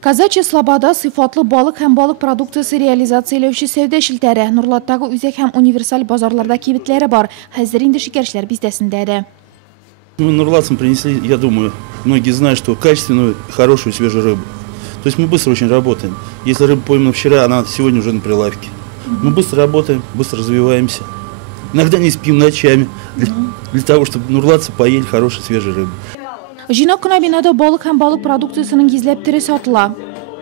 Казачья Слобода сыйфатлы балык һәм балык продукциясе реализацияләүче сәүдә шелтәре. Нурлаттагы үзәк һәм универсаль базарларда кибетләре бар. Хәзер инде шикәрчеләр бистәсендә. Мы нурлатцам принесли, я думаю, многие знают, что качественную, хорошую, свежую рыбу. То есть мы быстро очень работаем. Если рыба поймана вчера, она сегодня уже на прилавке. Мы быстро работаем, быстро развиваемся. Иногда не спим ночами для того, чтобы нурлатцы поели хорошей, свежей рыбы. Жинок кына бинада балык һәм балык продукциясының гизләп төре сатыла.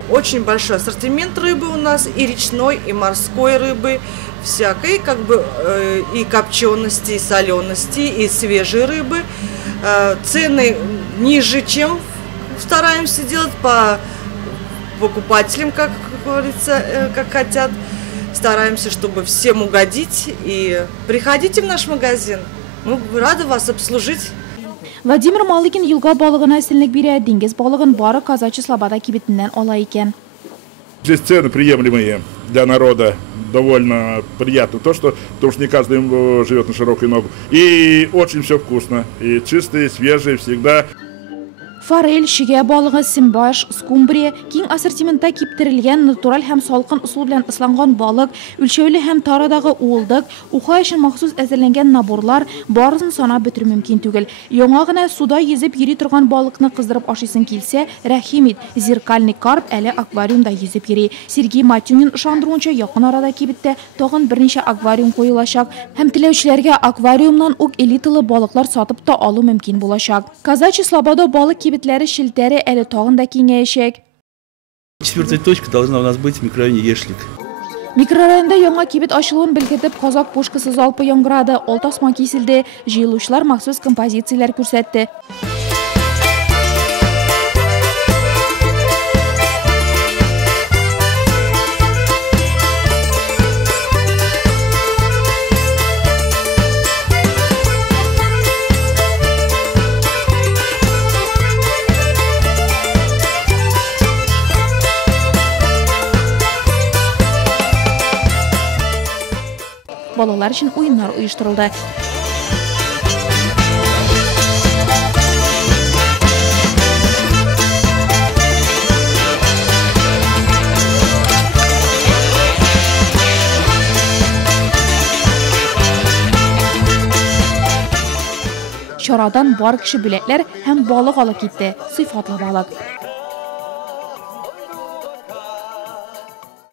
Очень большой ассортимент рыбы у нас, и речной, и морской рыбы, всякой, как бы и копчености, и солености, и свежей рыбы. Цены ниже, чем стараемся делать по покупателям, как говорится, как хотят. Стараемся, чтобы всем угодить. И приходите в наш магазин. Мы рады вас обслужить. Владимир Малыкин елга балыгына өстенлек бирә, диңгез балыгын бары Казачья Слобода кибетеннән ала икән. Здесь цены приемлемые для народа, довольно приятно, потому что не каждый живет на широкой ногу. И очень все вкусно, и чистые, свежие всегда. Форель, шигә балыгы, симбаш, скумбрия, киң ассортиментта киптерелгән натураль һәм салкын усул белән ысланган балык, үлчәүле һәм тарадагы уылдык, уха өчен махсус әзерләнгән наборлар барысын санап бетерү мөмкин түгел. Яңа гына суда йөзеп йөри торган балыкны кыздырып ашыйсын килсә, рәхим ит, зеркальный карп әле аквариумда йөзеп йөри. Сергей Матюнин ышандыруынча, якын арада кибеттә тагын берничә аквариум куелачак һәм теләүчеләргә аквариумнан ук элиталы балыклар сатып та алу мөмкин булачак. Казачья Слобода балык кибетләре шелтәре әле тагын да киңәячәк. 4-я точка должна у нас быть в микрорайоне Ешлик. Микрорайонда яңа кибет ачылуын белгертеп, казак пушкасы залпы яңгырады, алтасма киселде, җыелучылар махсус композицияләр күрсәтте. Балалар өчен уеннар оештырылды. Чарадан бар кеше бүләкләр һәм балык алып китте. Сыйфатлы балык.